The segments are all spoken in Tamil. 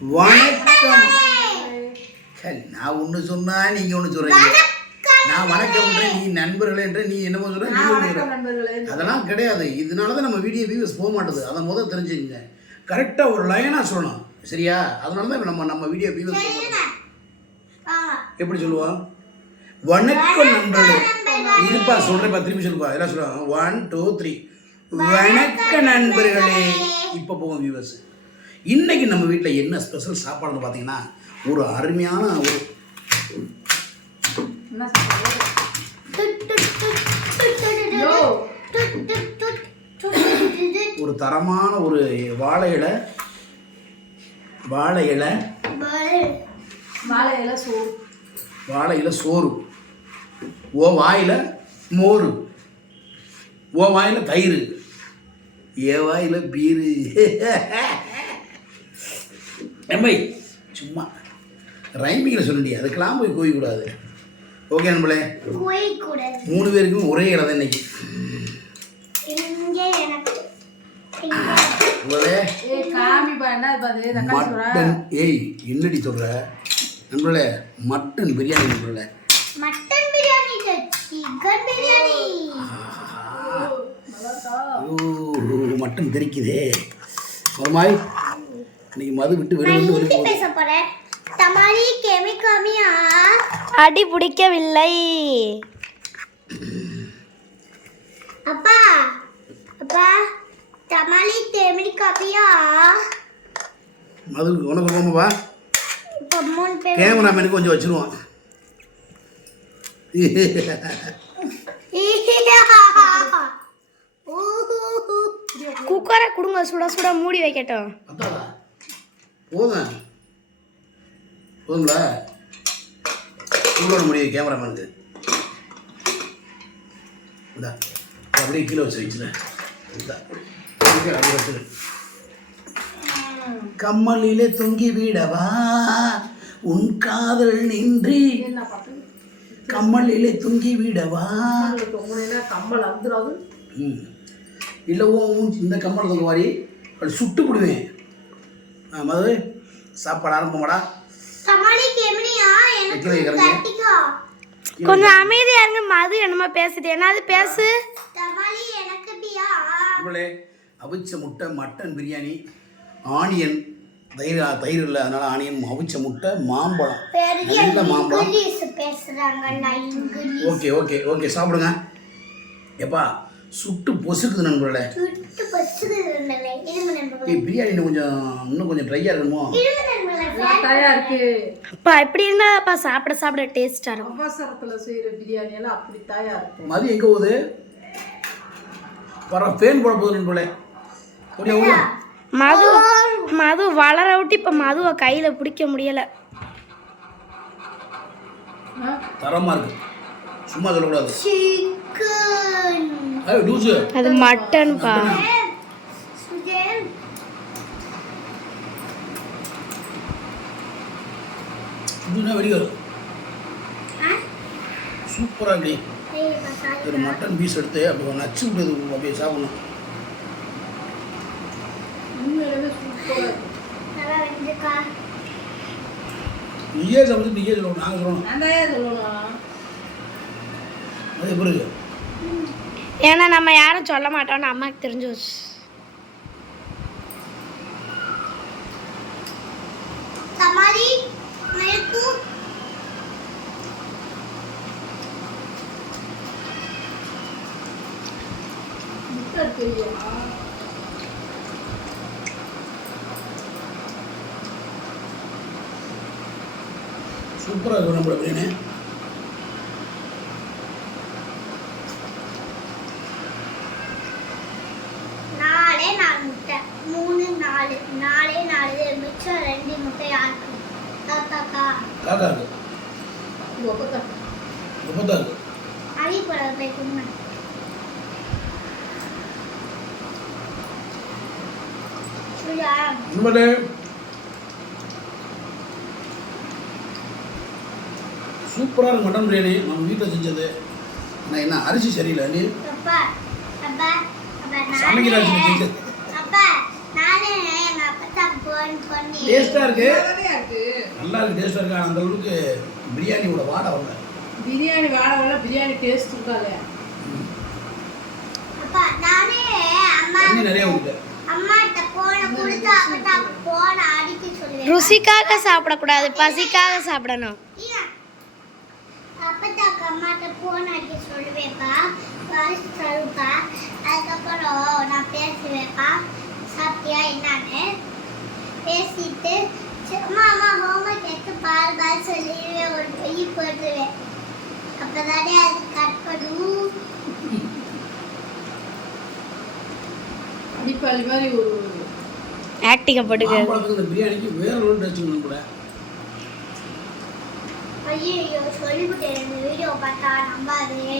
வணக்கம். நான் ஒன்று சொன்னா நீங்க ஒன்று சொல்றீங்க. நான் வணக்கம் நீ நண்பர்களே என்ற நீ என்னமோ சொல்ற அதெல்லாம் கிடையாது. இதனால தான் நம்ம வீடியோ வியூஸ் போக மாட்டேது. அதை முதல் தெரிஞ்சுக்கங்க. கரெக்டாக ஒரு லைனாக சொல்லணும், சரியா? அதனால தான் நம்ம வீடியோ வியூஸ் எப்படி சொல்லுவோம்? வணக்கம் நண்பர்களே. இருப்பா சொல்கிறேன்ப்பா, திரும்பி சொல்லுப்பா. எல்லாம் சொல்லுவாங்க 1 2 3 வணக்க நண்பர்களே. இப்போ போகும் வியூவர்ஸ். இன்னைக்கு நம்ம வீட்டில் என்ன ஸ்பெஷல் சாப்பாடுன்னு பார்த்தீங்கன்னா, ஒரு அருமையான ஒரு தரமான ஒரு வாழை இலை சோறு, ஓ வாயில மோர், ஓ வாயில தயிர், ஏ வாயில பீரு. எம்மை சும்மா ரைமிங்கில் சொல்லி அதுக்கெல்லாம் போய் கோயக்கூடாது. ஓகே நண்பளே, 3 பேருக்கும் ஒரே இலை தான் இன்னைக்கு. மட்டன். ஏய் என்னடி சொல்ற நண்பர்களே? மட்டன் பிரியாணி நண்பர்களே. மட்டன் தெரிக்குதே மறுமாய். இன்னைக்கு மது விட்டு வெளியே அடி பிடிக்கவில்லை. அப்பா அப்பா தமாலி தேமினி காப்பியா மது உனக்கு போமாப்பா. கேமராமேனுக்கு கொஞ்சம் வச்சிருவோம். குக்கரை கொடுங்க, சுட சுட மூடி வைக்கட்டும். போதும் போதுங்களா? உங்களோட முடியும் கேமராமேனுக்கு. இந்தா அப்படியே கீழே வச்சு வச்சுல. கம்மலிலே தொங்கி விடவா உன் காதல் நின்றி, கம்மலிலே தொங்கி விடவா. கம்மல் வந்துடாது இல்லவோ இந்த கம்மல் தொங்க மாதிரி அப்படி சுட்டு விடுவேன். மது சாப்பாடு ஆரம்பமாடா. கொஞ்சம் அமைதியா இருங்க. மது என்னமா பேசுது? என்னது பேசு. அவிச்ச முட்டை, மட்டன் பிரியாணி, ஆனியன், தயிர் இல்லை அதனால ஆனியன், அவிச்ச முட்டை, மாம்பழம், நல்ல மாம்பழம். ஓகே ஓகே ஓகே சாப்பிடுங்க. எப்பா சுட்டு பொசுக்குது நண்பர்களே. பிரியாணி இன்னும் கொஞ்சம் ட்ரையாக இருக்கணுமோ? அப்பா இப்படி இருந்தாப்பா சாப்பிட சாப்பிட டேஸ்டா இருக்கும். அவசரத்தில் செய்கிற பிரியாணி எல்லாம் அப்படி தயார் இருக்கும். மதி எங்கே போகுது? வர ஃபேன் போட போகுது நண்பர்களே. மது வளர விட்டு இப்ப மதுவை கையில பிடிக்க முடியல. தரமா இருக்கு, சும்மா சொல்லக்கூடாது. அது மட்டன் பா. சூப்பரா இருக்கு. ஒரு மட்டன் பீஸ் எடுத்து அப்படி நச்சு விடுது, அப்படியே சாப்பிடணும். நீயே சமைச்சு நீயே சொல்லணும், நாங்கள் சொல்லணும். அது எப்படி இருக்கு? ஏன்னா நம்ம யாரும் சொல்ல மாட்டோம்னு அம்மாக்கு தெரிஞ்சு வச்சு. சூப்பராக இருக்கும் நம்ம அப்படின்னு. சூப்பராக இருக்கும் மட்டன் பிரியாணி நம்ம வீட்டில் செஞ்சது. ஆனால் என்ன அரிசி சரியில்லை, நீ சமைக்கிற அரிசி செஞ்சது. டேஸ்டா இருக்கு, நிறையா இருக்கு. நல்லா இருக்கு, டேஸ்டா இருக்கு. அந்த அளவுக்கு பிரியாணியோட வாடை வரல. பிரியாணி வாட வரல, பிரியாணி டேஸ்ட் இருக்கா இல்லையா? தண்ணி நிறைய ஊத்து. ருசிக்காக சாப்பிடக்கூடாது, பசிக்காக சாப்பிடணும். அதுக்கப்புறம் நான் பேசுவேப்பா, சாப்பிட்டியா என்னன்னு பேசிட்டு அம்மா அம்மா ஹோம்ஒர்க் எடுத்து பால் சொல்லிடுவேன், ஒரு பொய் போட்டுருவேன். அப்பதானே அது கட் பண்ணும். அடிப்பாளி மாதிரி ஒரு ஆக்டிங்க போட்டுக்க. மாம்பழத்துக்கு இந்த பிரியாணிக்கு வேற ஒரு டேஸ்ட் வேணும் கூட. ஐயோ சொல்லிவிட்டேன், இந்த வீடியோ பார்த்தா நம்பாதே.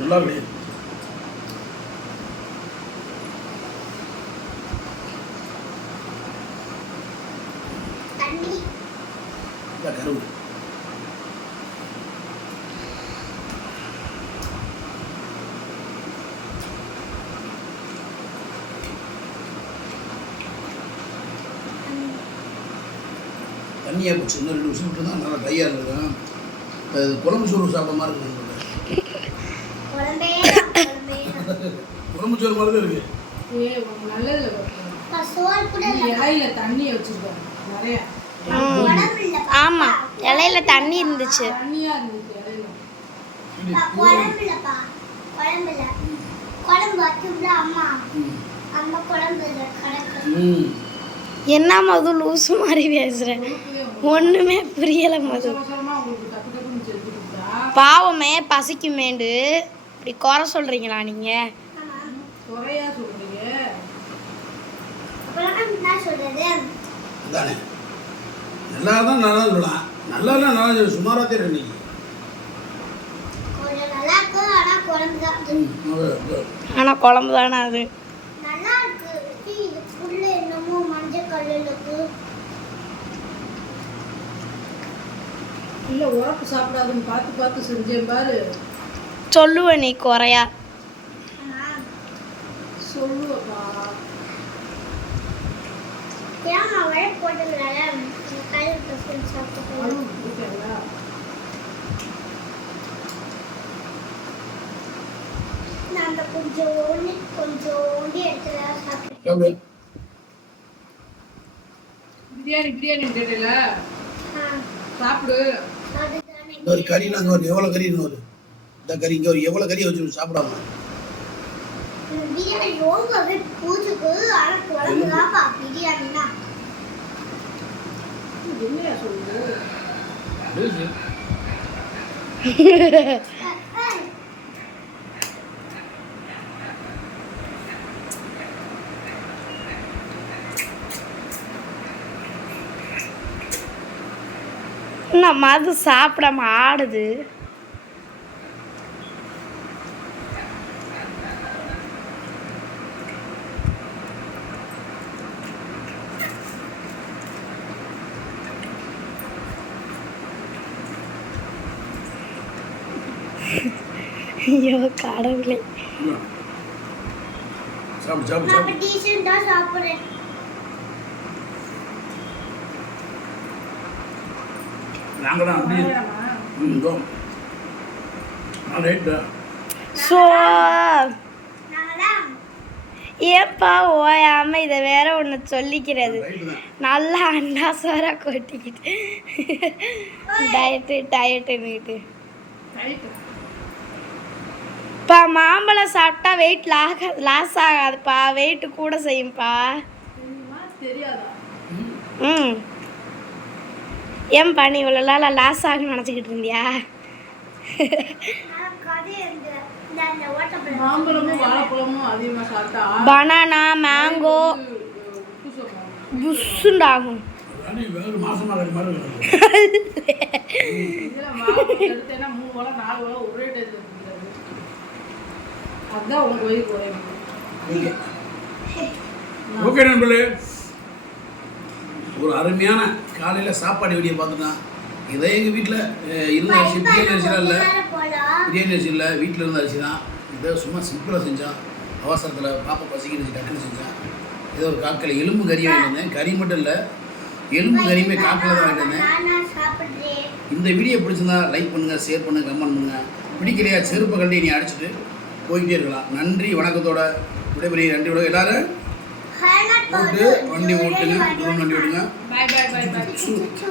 நல்லா இருக்கு. தண்ணி இந்த கருவு தண்ணியாக போச்சு. இன்னும் 2 நிமிஷம் விட்டு தான் நல்லா ட்ரையாக இருக்கும். அது குழம்பு சோறு சாப்பிட மாதிரி இருக்கு. குழம்பே குழம்பு சோறு மாதிரி தான் இருக்கு. நல்லதுல சோறு கூட இலையில தண்ணியை வச்சிருக்காங்க நிறைய. குழம்பு இல்ல, ஆமா, இலையில தண்ணி இருந்துச்சு. தண்ணியா இருந்துச்சு இலையில. குழம்பு இல்லப்பா, குழம்பு இல்ல. குழம்பு வச்சுல அம்மா, அம்மா குழம்பு இல்ல கடக்கு. என்ன மது லூசு மாதிரி பேசுற, ஒண்ணுமே புரியல மது. அவசரமா உங்களுக்கு டக்கு டக்குன்னு செஞ்சு கொடுத்தா பாவமே பசிக்குமேண்டு இப்படி குறை சொல்றீங்களா நீங்க? குறையா சொல்றீங்க. அப்புறம் என்ன சொல்றது? தானே நல்லா தான் நல்லா சொல்லலாம். நல்லா இல்லை நல்லா சொல்லு, சுமாராக தான் இருக்கு இன்னைக்கு. கொஞ்சம் நல்லா இருக்கு, ஆனா குழம்பு தான் அது. ஆனா குழம்பு தானே அது. நல்லா இருக்கு. இது புல்ல என்னமோ மஞ்சள் கல்லுல இருக்கு. இல்ல உரப்பு சாப்பிடாதுன்னு பார்த்து பார்த்து செஞ்சேன் பாரு. சொல்லுவ நீ குறையா. சொல்லுவப்பா. ஏமா வரை போட்டுங்களால கல்லுல செஞ்சு சாப்பிட்டு அதுவும் பிடிக்கல. நான் அந்த கொஞ்சோண்டி எடுத்து சாப்பிட்டேன். எவ்வளோ? பிரியாணி பிரியாணி கேட்டல சாப்பிடு. அதுதானே ஒரு கறினா அங்கே ஒரு எவ்வளோ கறி இன்னொரு இந்த கறி இங்கே ஒரு எவ்வளோ கறி வச்சு சாப்பிடாம பிரியாணி ரொம்ப பூஜைக்கு, ஆனா குழம்பு தான்ப்பா பிரியாணினா. என்னையா சொல்லுது? இன்னும் மது சாப்பிடாம ஆடுது. ஐயோ கடவுளே. சாப்பிடு சாப்பிடு நான் சாப்பிடு. டீசெண்டா சாப்பிடுறேன். நாங்களாம் அப்படி ரைட்டு. ஸோ நாங்களாம் ஏப்பா ஓயாம இதை வேற ஒன்று சொல்லிக்கிறது. ரைட்டு தான். நல்லா அண்டாசோரா கொட்டிக்கிட்டு டயட்டுன்னுக்கிட்டு. இப்போ மாம்பழம் சாப்பிட்டா வெயிட் லாஸ் ஆகாதுப்பா, வெயிட்டு கூட செய்யும்ப்பா. தெரியாதா? ம், ஏன்பா நீ இவ்வளோ நாள் லாஸ் ஆகுன்னு நினச்சிக்கிட்டு இருந்தியா? மாம்பழமும் வாழைப்பழமும் அதிகமா சாப்பிட்டா பனானா மேங்கோ புஷ்ஷுண்டாகும். வேறு மாசமாக இருக்கிற மாதிரி இருக்கு. இதெல்லாம் வாழைப்பழம் எடுத்தேன்னா 3 வாழை 4 வாழை ஒரே டேஸ்ட்ல இருக்குது. அதுதான் உங்களுக்கு வயிறு குறையும். ஓகே நண்பர்களே, ஒரு அருமையான காலையில் சாப்பாடு வீடியோ பார்த்துட்டா. இதே எங்கள் வீட்டில் இருந்த அரிசி, பிரியாணி அரிசிலாம் இல்லை, பிரியாணி அரிசி இல்லை, வீட்டில் இருந்த அரிசி தான். இதை சும்மா சிம்பிளாக செஞ்சோம். அவசரத்தில் பாப்பா பசிக்கிடுச்சு டக்குன்னு செஞ்சேன். ஏதோ ஒரு காக்கலை எலும்பு கறி வாங்கிட்டு வந்தேன். கறி மட்டும் இல்லை, எலும்பு கறியுமே காக்கில் தான் வாங்கிட்டு வந்தேன். நானா சாப்பிடுறேன். இந்த வீடியோ பிடிச்சிருந்தா லைக் பண்ணுங்கள், ஷேர் பண்ணுங்கள், கமெண்ட் பண்ணுங்கள். பிடிக்கலையா செருப்பை கண்டி நீ அடிச்சுட்டு போய்கிட்டே இருக்கலாம். நன்றி வணக்கத்தோட விடைபெரிய நன்றியோட எல்லாரும் ஹேனா போட்டு வண்டி ஓட்டுங்க, வண்டி ஓட்டுங்க. பாய் பாய் பாய் பாய். சு, சு, சு.